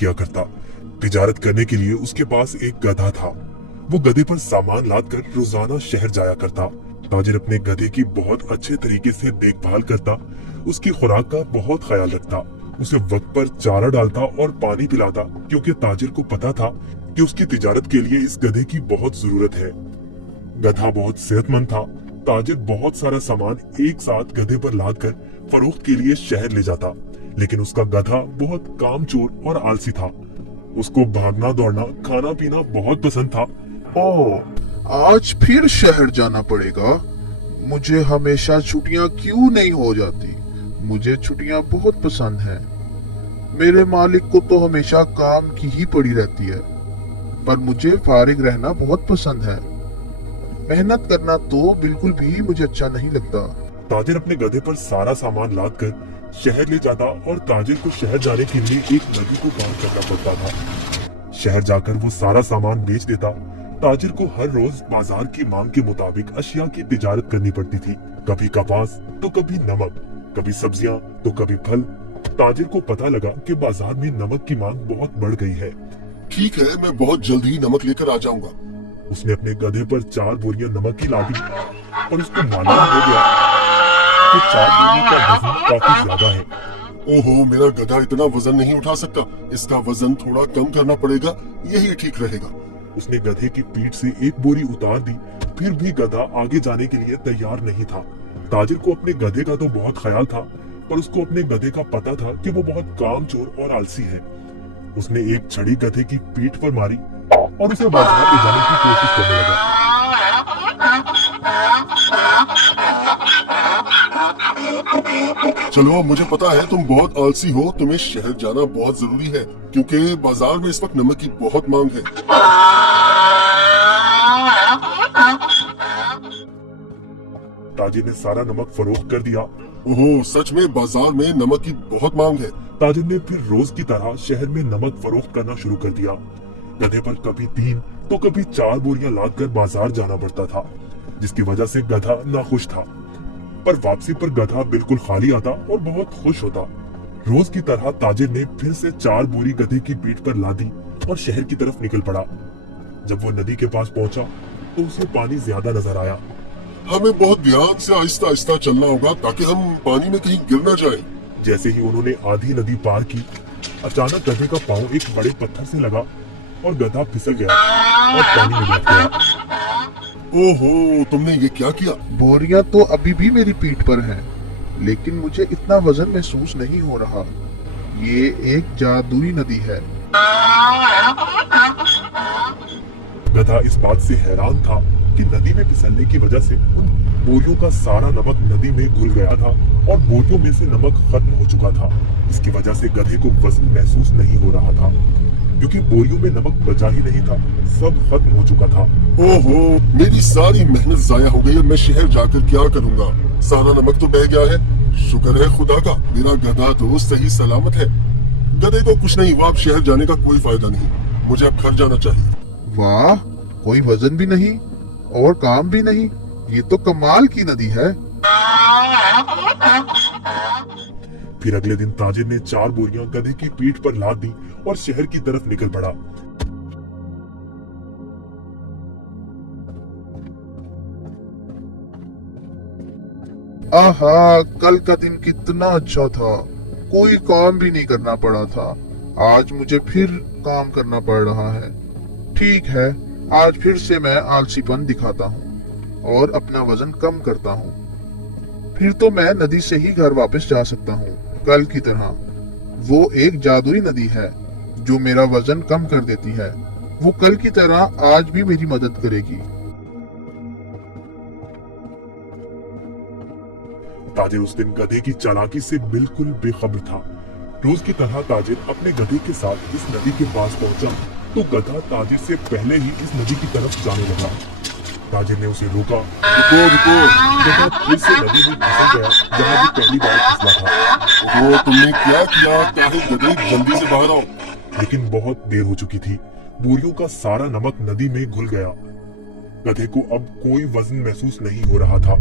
किया करता। तिजारत करने के लिए उसके पास एक गधा था। वो गधे पर सामान लादकर रोजाना शहर जाया करता। ताजिर अपने गधे की बहुत अच्छे तरीके से देखभाल करता, उसकी खुराक का बहुत ख्याल रखता, उसे वक्त पर चारा डालता और पानी पिलाता, क्योंकि ताजिर को पता था कि उसकी तिजारत के लिए इस गधे की बहुत जरूरत है। गधा बहुत सेहतमंद था। ताजिर बहुत सारा सामान एक साथ गधे पर लादकर फरोख्त के लिए शहर ले जाता, लेकिन उसका गधा बहुत कामचोर और आलसी था। उसको भागना दौड़ना खाना पीना बहुत पसंद था। आज फिर शहर जाना पड़ेगा। मुझे हमेशा छुट्टियां क्यों नहीं हो जाती? मुझे छुट्टियां बहुत पसंद हैं। मेरे मालिक को तो हमेशा काम की ही पड़ी रहती है, पर मुझे फारिग रहना बहुत पसंद है। मेहनत करना तो बिल्कुल भी मुझे अच्छा नहीं लगता। ताजिर अपने गधे पर सारा सामान लादकर शहर ले जाता और ताजिर को शहर जाने के लिए एक नदी को पार करना पड़ता था। शहर जाकर वो सारा सामान बेच देता। ताजिर को हर रोज बाजार की मांग के मुताबिक अशिया की तिजारत करनी पड़ती थी। कभी कपास तो कभी नमक, कभी सब्जियां तो कभी फल। ताजिर को पता लगा कि बाजार में नमक की मांग बहुत बढ़ गई है। ठीक है, मैं बहुत जल्द ही नमक लेकर आ जाऊंगा। उसने अपने गधे पर 4 बोरियां नमक की लादी और उसको मालूम हो गया कि 4 बोरियों का वजन काफी ज्यादा है। ओहो, मेरा गधा इतना वजन नहीं उठा सकता। इसका वजन थोड़ा कम करना पड़ेगा, यही ठीक रहेगा। उसने गधे की पीठ से एक बोरी उतार दी, फिर भी गधा आगे जाने के लिए तैयार नहीं था। ताजिर को अपने गधे का तो बहुत ख्याल था, पर उसको अपने गधे का पता था कि वो बहुत कामचोर और आलसी है। उसने एक छड़ी गधे की पीठ पर मारी और उसे बाजार ले जाने की कोशिश करने लगा। चलो, मुझे पता है तुम बहुत आलसी हो। तुम्हें शहर जाना बहुत जरूरी है, क्योंकि बाजार में इस वक्त नमक की बहुत मांग है। ताजिर ने सारा नमक फरोख्त कर दिया। ओहो, सच में बाजार में नमक की बहुत मांग है। ताजिर ने फिर रोज की तरह शहर में नमक फरोख्त करना शुरू कर दिया। गधे पर कभी 3 तो कभी 4 बोरियां लादकर बाजार जाना पड़ता था, जिसकी वजह से गधा नाखुश था। पर वापसी पर गधा बिल्कुल खाली आता और बहुत खुश होता। रोज की तरह ताजिर ने फिर से 4 बोरी गधे की पीठ पर लादी और शहर की तरफ निकल पड़ा। जब वो नदी के पास पहुंचा तो उसे पानी ज्यादा नजर आया। हमें बहुत ध्यान से आहिस्ता आहिस्ता चलना होगा, ताकि हम पानी में कहीं गिर न जाएं। जैसे ही उन्होंने आधी नदी पार की, अचानक गधे का पांव एक बड़े पत्थर से लगा और गधा फिसल गया और पानी में गिर गया। ओहो, तुमने ये क्या किया? बोरियां तो अभी भी मेरी पीठ पर हैं, लेकिन मुझे इतना वजन महसूस नहीं हो रहा। ये एक जादुई नदी है। गधा इस बात से हैरान था कि नदी में फिसलने की वजह से उन बोरियों का सारा नमक नदी में घुल गया था और बोरियों में से नमक खत्म हो चुका था। इसकी वजह से गधे को वजन महसूस नहीं हो रहा था, क्योंकि बोरियों में नमक बचा ही नहीं था, सब खत्म हो चुका था। ओहो, मेरी सारी मेहनत जाया हो गई है। मैं शहर जाकर क्या करूंगा? सारा नमक तो बह गया है। शुक्र है खुदा का, मेरा गधा तो सही सलामत है। गधे को कुछ नहीं हुआ। अब शहर जाने का कोई फायदा नहीं। मुझे अब घर जाना चाहिए। वाह, कोई वजन भी नहीं और काम भी नहीं। ये तो कमाल की नदी है। फिर अगले दिन ताजिर ने 4 बोरियां गधे की पीठ पर लाद दी और शहर की तरफ निकल पड़ा। आहा, कल का दिन कितना अच्छा था। कोई काम भी नहीं करना पड़ा था। आज मुझे फिर काम करना पड़ रहा है। ठीक है, आज फिर से मैं आलसीपन दिखाता हूँ और अपना वजन कम करता हूँ। फिर तो मैं नदी से ही घर वापस जा सकता हूँ, कल की तरह। वो एक जादुई नदी है जो मेरा वजन कम कर देती है। वो कल की तरह आज भी मेरी मदद करेगी। ताजिर उस दिन गधे की चालाकी से बिल्कुल बेखबर था। रोज की तरह ताजिर अपने गधे के साथ इस नदी के पास पहुंचा तो गधा ताजिर से पहले ही इस नदी की तरफ जाने लगा। ताजिर ने उसे रोका। रुको रुको। गधा फिर से नदी में फिसल गया जहाँ वो पहली बार फिसला था। ओहो, तुमने क्या किया? ताहिर गधे, जल्दी से बाहर आओ। लेकिन बहुत देर हो चुकी थी। बोरियों का सारा नमक नदी में घुल गया। गधे को अब कोई वजन महसूस नहीं हो रहा था।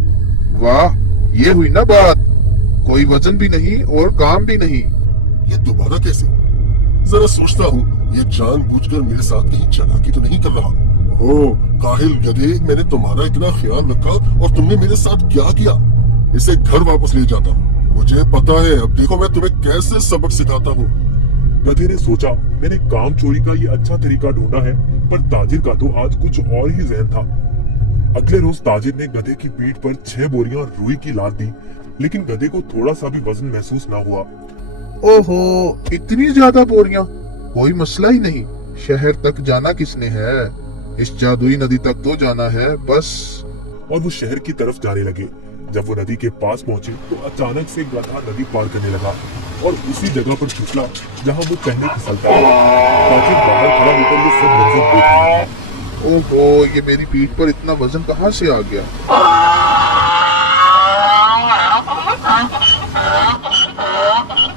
वाह, ये हुई ना बात। कोई वजन भी नहीं और काम भी नहीं। ये दोबारा कैसे? जरा सोचता हूँ ये जानबूझकर मेरे साथ कहीं चालाकी तो नहीं कर रहा। ओ काहिल गधे, मैंने तुम्हारा इतना ख्याल रखा और तुमने मेरे साथ क्या किया। इसे घर वापस ले जाता हूँ, मुझे पता है, अब देखो मैं तुम्हें कैसे सबक सिखाता हूँ। गधे ने सोचा मैंने काम चोरी का ये अच्छा तरीका ढूंढा है, पर ताजिर का तो आज कुछ और ही जहन था। अगले रोज ताजिर ने गधे की पीठ पर 6 बोरियां रुई की लाद दी, लेकिन गधे को थोड़ा सा भी वजन महसूस ना हुआ। ओहो, इतनी ज्यादा बोरियां, कोई मसला ही नहीं। शहर तक जाना किसने है, इस जादुई नदी तक तो जाना है बस। और वो शहर की तरफ जाने लगे। जब वो नदी के पास पहुंचे तो अचानक से गधा नदी पार करने लगा और उसी जगह पर फिसला जहां वो पहले फिसलता था। ताजिर बाहर खड़ा होकर ये सब मंजर देख रहा था। ओहो, ये मेरी पीठ पर इतना वजन कहाँ से आ गया।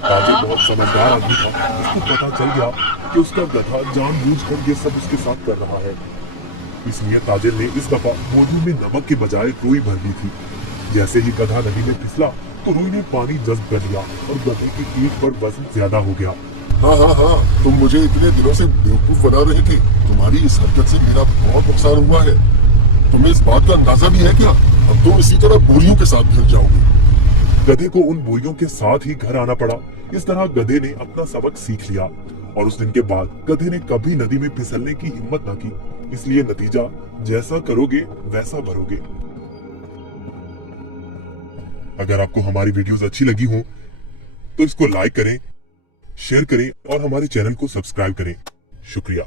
ताजिर बहुत समझदार आदमी था, उसको पता चल गया कि उसका गधा जानबूझकर ये सब उसके साथ कर रहा है। इसलिए ताजिर ने इस दफा बोरियों में नमक के बजाय रुई भर दी थी। जैसे ही गधा नदी में फिसला तो रुई ने पानी जज्ब कर लिया और गधे की पीठ पर वजन ज्यादा हो गया। हाँ, तुम मुझे इतने दिनों से बेवकूफ बना रहे थे। तुम्हारी इस हरकत से मेरा बहुत नुकसान हुआ है। तुम्हें इस बात का अंदाजा भी है क्या? अब तुम इसी तरह बोरियों के साथ गिर जाओगे। गधे को उन बोरियों के साथ ही घर आना पड़ा। इस तरह गधे ने अपना सबक सीख लिया और उस दिन के बाद गधे ने कभी नदी में फिसलने की हिम्मत न की। इसलिए नतीजा जैसा करोगे वैसा भरोगे। अगर आपको हमारी वीडियोस अच्छी लगी हो तो इसको लाइक करें, शेयर करें और हमारे चैनल को सब्सक्राइब करें। शुक्रिया।